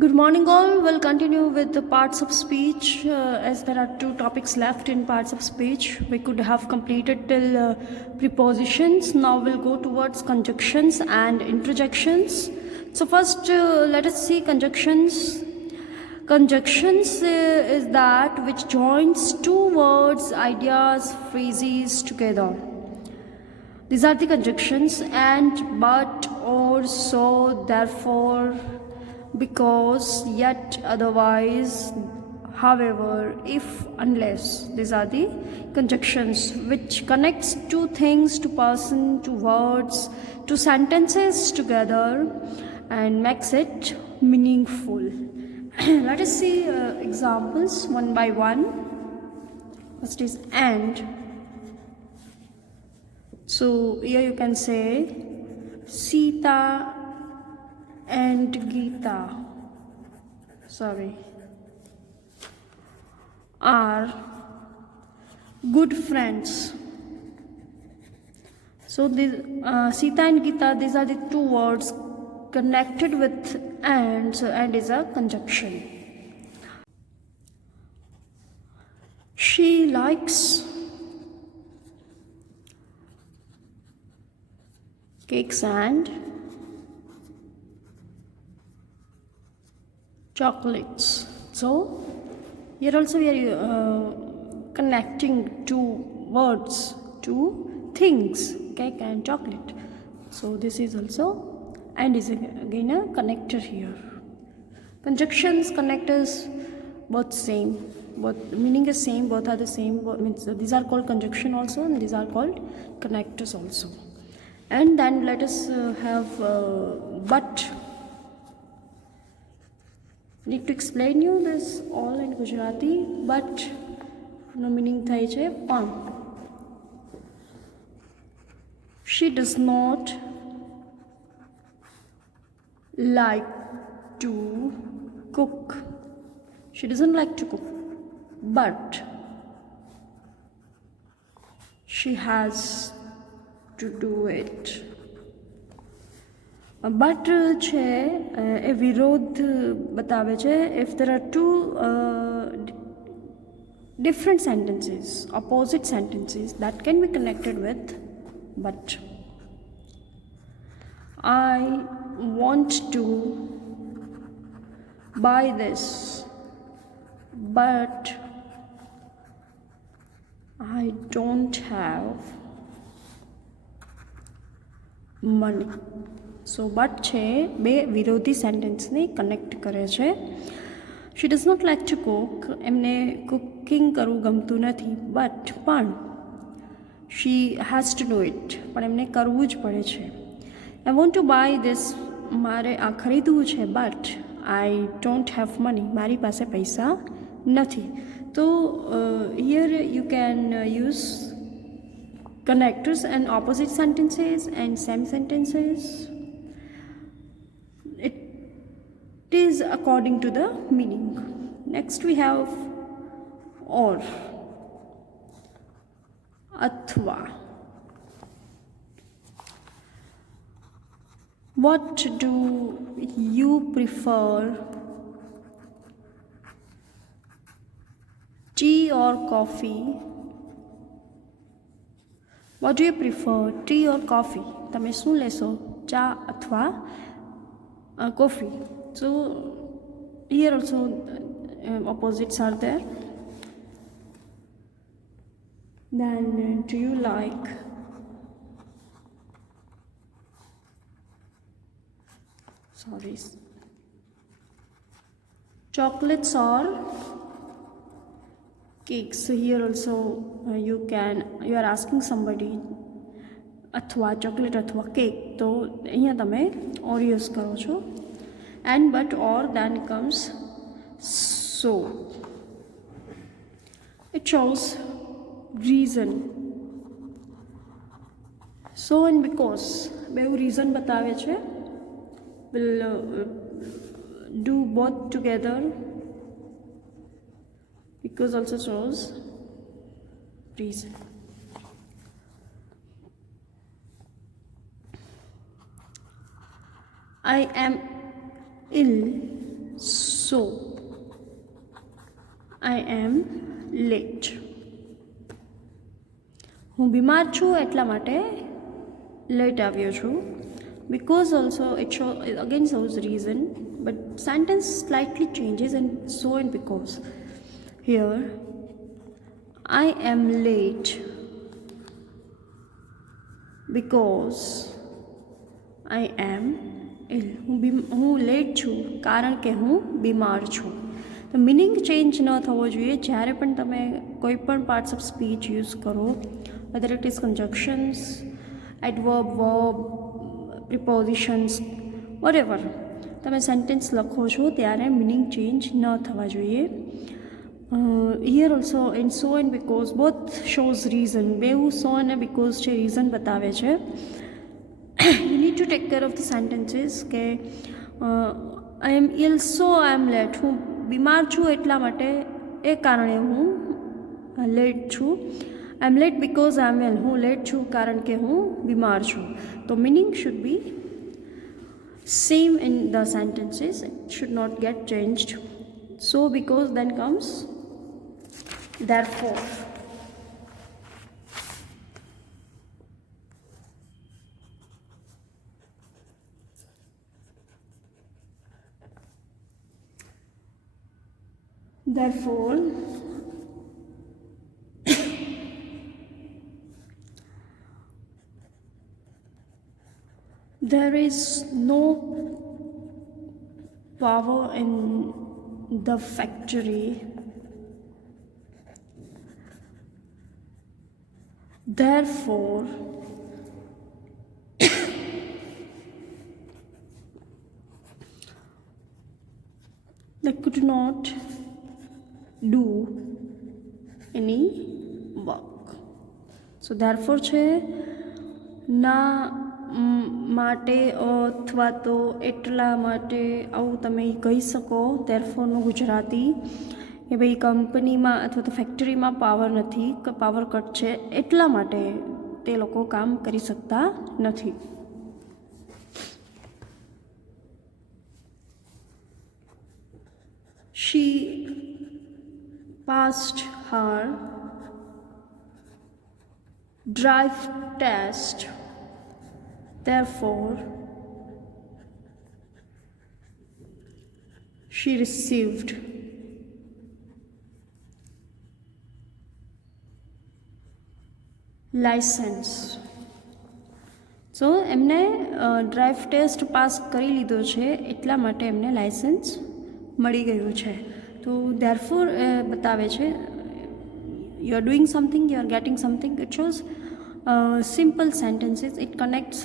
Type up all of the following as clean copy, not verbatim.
Good morning, all. We'll continue with the parts of speech as there are two topics left in parts of speech. We could have completed till prepositions. Now we'll go towards conjunctions and interjections. So, first, let us see conjunctions. Conjunctions is that which joins two words, ideas, phrases together. These are the conjunctions: and, but, or, so, therefore, because, yet, otherwise, however, if, unless. These are the conjunctions which connects two things, to person, to words, to sentences together and makes it meaningful. Let us see examples one by one. First is and. So here you can say Sita and Geeta are good friends. So this Sita and Geeta, these are the two words connected with and. So and is a conjunction. She likes cakes and chocolates. So here also we are connecting two words to things, cake and chocolate. So this is also and is again a connector here. Conjunctions, connectors, both same, both meaning is same, both are the same. Means these are called conjunction also, and these are called connectors also. And then let us have but. Need to explain you this all in Gujarati, but no meaning થાય છે પણ. She does not like to cook. She doesn't like to cook, but she has to do it. But છે એ વિરોધ બતાવે છે. If there are two different sentences, opposite sentences, that can be connected with but. I want to buy this, but I don't have money. So but છે બે વિરોધી સેન્ટેન્સને connect કરે છે. She does not like to cook, એમને cooking કરવું ગમતું નથી, બટ પણ she has to do it, પણ એમને કરવું જ પડે છે. I want to buy this, મારે આ ખરીદવું છે, but I don't have money, મારી પાસે પૈસા નથી. તો here you can use connectors and opposite sentences and same sentences. It is according to the meaning. Next we have or, athwa. What do you prefer, tea or coffee? What do you prefer, tea or coffee? તમે શું લેશો, ચા અથવા coffee? So here also opposites are there. Then do you like chocolates or cakes? So here also you are asking somebody અથવા chocolate અથવા cake, તો અહીંયા તમે ઓર યુઝ કરો છો. And but or then comes so. It shows reason. So and because બેઉ reason બતાવે છે. Will do both together. Because also shows reason. I am ill, So I am late. હું બીમાર છું એટલા માટે લેટ આવ્યો છું. Because also it shows again shows reason, but sentence slightly changes and so and because. Here I am late because I am ill. હું late છું કારણ કે હું બીમાર છું. તો મિનિંગ ચેન્જ ન થવો જોઈએ જ્યારે પણ તમે કોઈ પણ પાર્ટ્સ ઓફ સ્પીચ યુઝ કરો, whether it is conjunctions, adverb, verb, prepositions, whatever. તમે સેન્ટેન્સ લખો છો ત્યારે મિનિંગ ચેન્જ ન થવા જોઈએ. Here also in so and because both shows reason. બેઉ સો અને બિકોઝ છે, રીઝન બતાવે છે. You need to take care of the sentences કે આઈ એમ ઇલ સો આઈ એમ લેટ. હું બીમાર છું એટલા માટે એ કારણે હું લેટ છું. I am late because I am well. હું લેટ છું કારણ કે હું બીમાર છું. તો meaning should be same in the sentences. It should not get changed. So because then comes therefore. Therefore, there is no power in the factory. Therefore, they could not do any work. So therefore છે ના માટે અથવા તો એટલા માટે આવું તમે કહી શકો. therefore ગુજરાતી કે ભાઈ કંપનીમાં અથવા તો ફેક્ટરીમાં પાવર નથી, પાવર કટ છે એટલા માટે તે લોકો કામ કરી શકતા નથી. She passed her drive test. Therefore, she received license. સો એમને ડ્રાઈવ ટેસ્ટ પાસ કરી લીધો છે એટલા માટે એમને લાઇસન્સ મળી ગયું છે. તો therefore બતાવે છે you are doing something, you are getting something. It shows simple sentences. It connects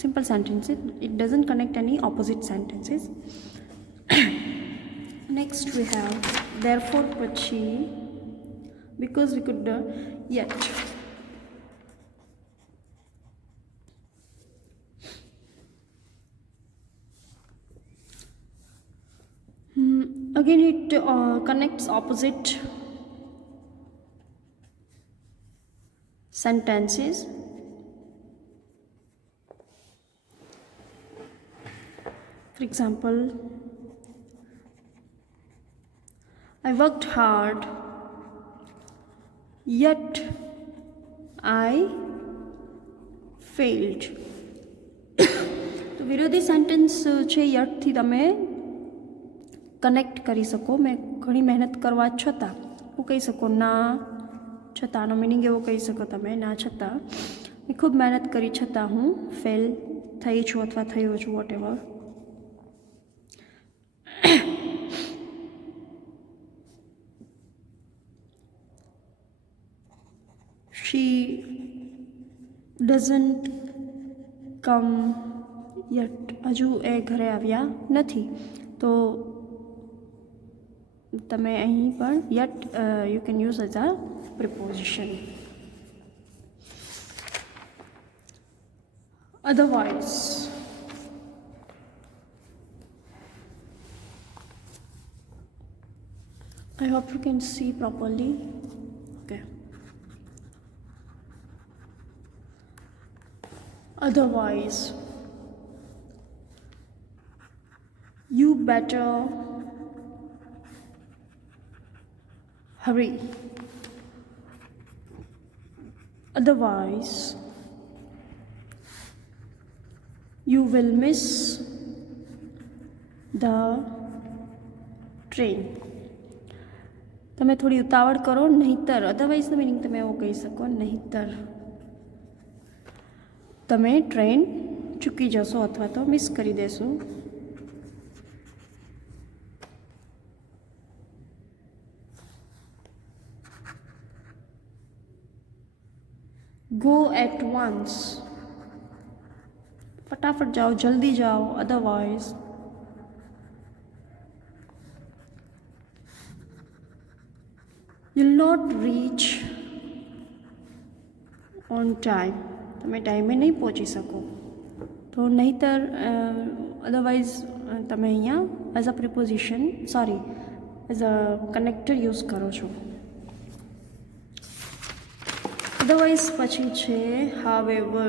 simple sentences. It doesn't connect any opposite sentences. Next we have therefore પછી because we could yet. Again it connects opposite sentences. For example, I worked hard yet I failed. તો વિરોધી સેન્ટેન્સ છે યટથી તમે કનેક્ટ કરી શકો. મેં ઘણી મહેનત કરવા છતાં હું કહી શકો ના છતાંનો મિનિંગ એવો કહી શકો તમે ના છતાં મેં ખૂબ મહેનત કરી છતાં હું ફેલ થઈ છું અથવા થયો છું, whatever. She doesn't come yet. હજુ એ ઘરે આવ્યા નથી. તો તમે અહીં પણ yet you can use as a preposition. Otherwise, I hope you can see properly. Okay. Otherwise, you better hurry. Otherwise, you will miss the train. તમે થોડી ઉતાવળ કરો, નહીંતર અધરવાઇઝનો મિનિંગ તમે એવો કહી શકો, નહીંતર તમે ટ્રેન ચૂકી જશો અથવા તો મિસ કરી દેશો. Go at once. फटाफट जाओ, जल्दी जाओ. Otherwise you'll not reach on time. તમે ટાઈમે નહીં પહોંચી શકો. તો નહીંતર અદરવાઇઝ તમે અહીંયા as a preposition as a connector use કરો છો. અદરવાઇઝ પછી છે however.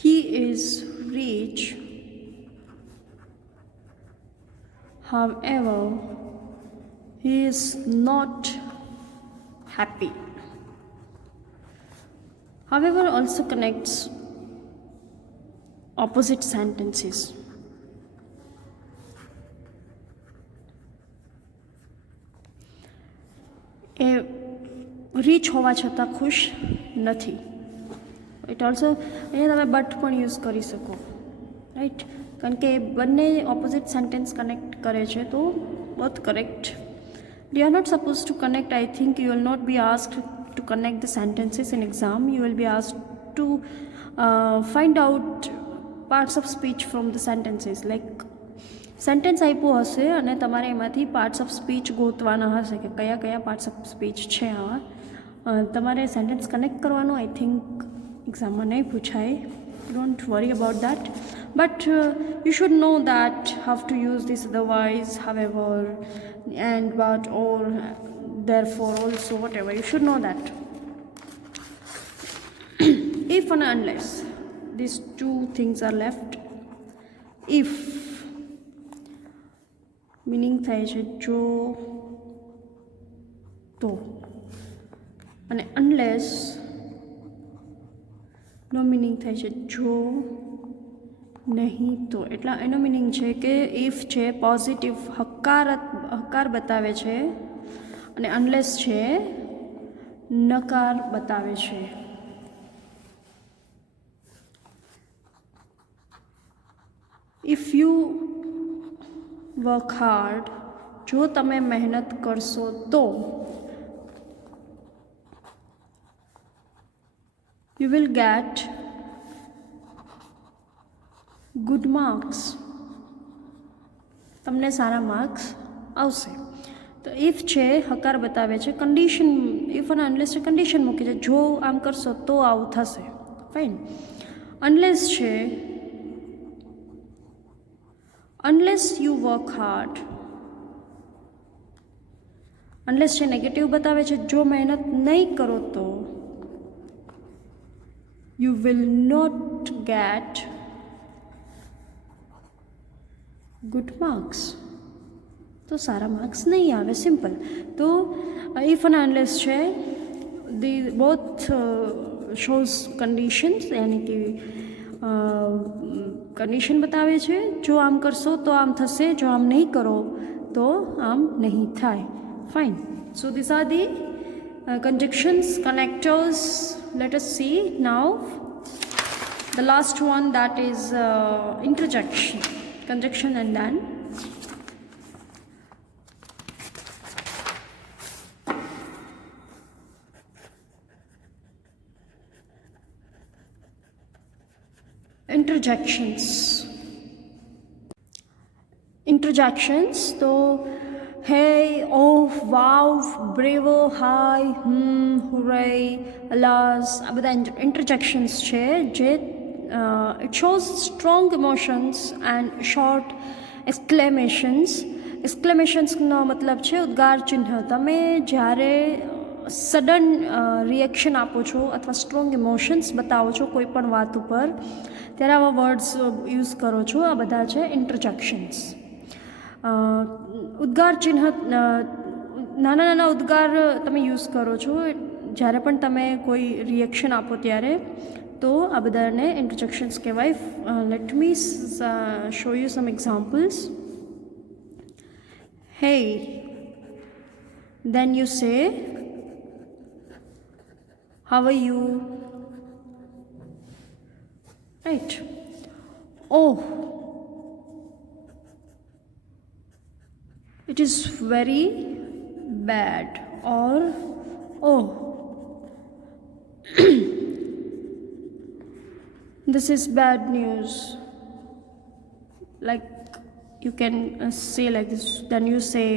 He is rich, however, he is not happy. However also connects opposite sentences. એ રીચ હોવા છતાં ખુશ નથી. ઇટ ઓલ્સો અહીંયા તમે બટ પણ યુઝ કરી શકો, રાઈટ, કારણ કે બંને ઓપોઝિટ સેન્ટેન્સ કનેક્ટ કરે છે, તો both correct. You are not supposed to connect. I think you will not be asked to connect the sentences in exam. You will be asked to find out parts of speech from the sentences. Like sentence આપ્યું હશે અને તમારે એમાંથી parts of speech ગોતવાના હશે કે કયા કયા પાર્ટ્સ ઓફ સ્પીચ છે. આવા તમારે સેન્ટેન્સ કનેક્ટ કરવાનું આઈ થિંક એક્ઝામમાં નહીં પૂછાય. Don't worry about that, but you should know that how to use this otherwise, however, and but, or, therefore, also, whatever. You should know that. If and unless these two things are left. If meaning થાય છે જો તો, અને unless no meaning થાય છે જો નહીં તો. એટલે એનો મિનિંગ છે કે ઇફ છે પોઝિટિવ હકાર બતાવે છે અને અનલેસ છે નકાર બતાવે છે. ઇફ યુ વર્ક હાર્ડ, જો તમે મહેનત કરશો તો, you will get good marks, તમને સારા માર્ક્સ આવશે. તો ઇફ છે હકાર બતાવે છે, કન્ડિશન, ઇફ અને અનલેસ છે કન્ડિશન મૂકી છે, જો આમ કરશો તો આવું થશે, ફાઇન. અનલેસ છે unless you work hard, unless છે નેગેટિવ બતાવે છે, જો મહેનત નહીં કરો તો you will not get good marks, તો સારા માર્ક્સ નહીં આવે, સિમ્પલ. તો ઇફ અને અનલેસ છે ધી બોથ શોઝ કન્ડિશન્સ, યાની કે કન્ડિશન બતાવે છે, જો આમ કરશો તો આમ થશે, જો આમ નહીં કરો તો આમ નહીં થાય, fine. So this are the conjunctions, connectors. Let us see now the last one, that is interjection, conjunction and then interjections. તો hey, oh, wow, bravo, hi, hooray, alas, આ બધા interjections છે જે it shows strong emotions and short exclamations. એક્સક્લેમેશન્સનો મતલબ છે ઉદ્ગાર ચિહ્ન. તમે જ્યારે સડન રિએક્શન આપો છો અથવા સ્ટ્રોંગ ઇમોશન્સ બતાવો છો કોઈ પણ વાત ઉપર ત્યારે આવા વર્ડ્સ યુઝ કરો છો. આ બધા છે ઇન્ટરજેક્શન્સ. ઉદ્ગાર ચિહ્ન નાના નાના ઉદ્ગાર તમે યુઝ કરો છો જ્યારે પણ તમે કોઈ રિએક્શન આપો ત્યારે, તો આ બધાને ઇન્ટરજેક્શન્સ કહેવાય. Let me show you some examples. Hey, then you say, how are you? Right. Oh, it is very bad. Or, oh, this is bad news. Like, you can say like this. Then you say,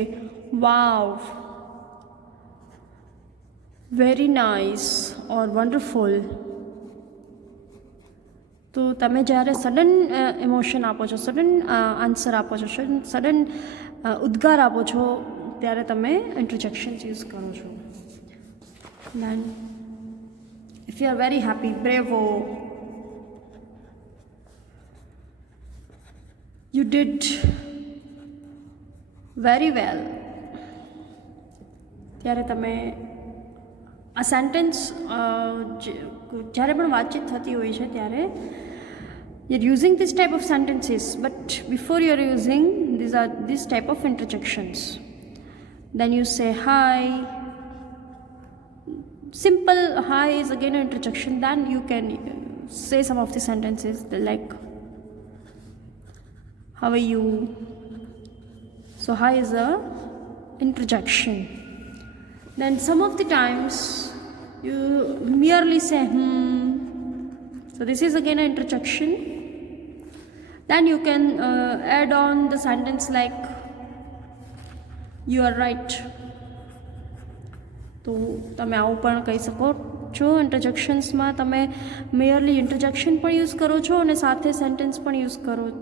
wow, very nice or wonderful. તો તમે જ્યારે sudden emotion આપો છો, sudden answer આપો છો, સડન ઉદ્ગાર આપો છો ત્યારે તમે ઇન્ટરજેક્શન્સ યુઝ કરો છો. Then if you are very happy, bravo, you did very well. ત્યારે તમે આ સેન્ટેન્સ જ્યારે પણ વાતચીત થતી હોય છે ત્યારે you're using this type of sentences, but before you're using these type of interjections. Then you say hi. Simple hi is again an interjection. Then you can say some of the sentences like, how are you? So hi is a interjection. Then some of the times you merely say so this is again an interjection. Then you can add on the sentence like, you are right. તો તમે આવું પણ કહી શકો છો. ઇન્ટરજેક્શન્સમાં તમે મેયરલી ઇન્ટરજેક્શન પણ યુઝ કરો છો અને સાથે સેન્ટેન્સ પણ યુઝ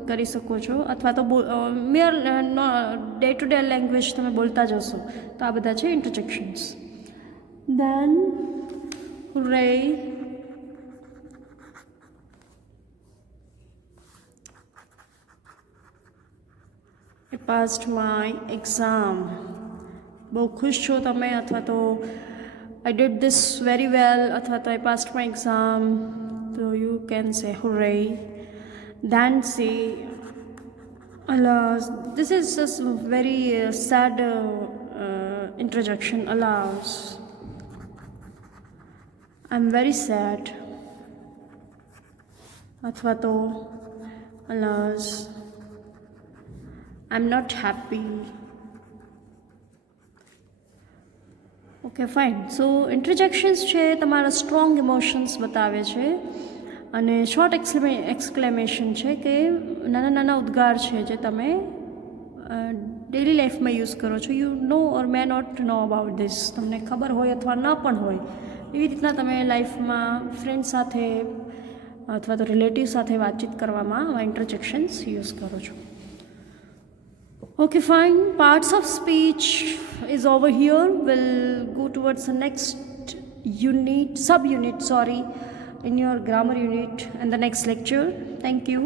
કરી શકો છો, અથવા તો mayor day to day language તમે બોલતા જશો. તો આ બધા છે ઇન્ટરજેક્શન્સ. દેન રે, I passed my exam. બહુ ખુશ છો તમે, અથવા તો I did this very well, અથવા તો I passed my exam. So you can say hooray. Then say, alas. This is just very sad interjection. Alas, I'm very sad. અથવા તો alas, I'm not happy. Okay fine. So interjections છે તમારા strong emotions બતાવે છે, અને short exclamation છે કે નાના નાના ઉદ્ગાર છે જે તમે ડેલી લાઈફમાં યુઝ કરો છો. You know or may not know about this. તમને ખબર હોય અથવા ન પણ હોય, એવી રીતના તમે લાઈફમાં ફ્રેન્ડ સાથે અથવા તો રિલેટિવ સાથે વાતચીત કરવામાં આવા ઇન્ટરજેક્શન્સ યુઝ કરો છો. Okay, fine. Parts of speech is over here. We'll go towards the next sub-unit, in your grammar unit and the next lecture. Thank you.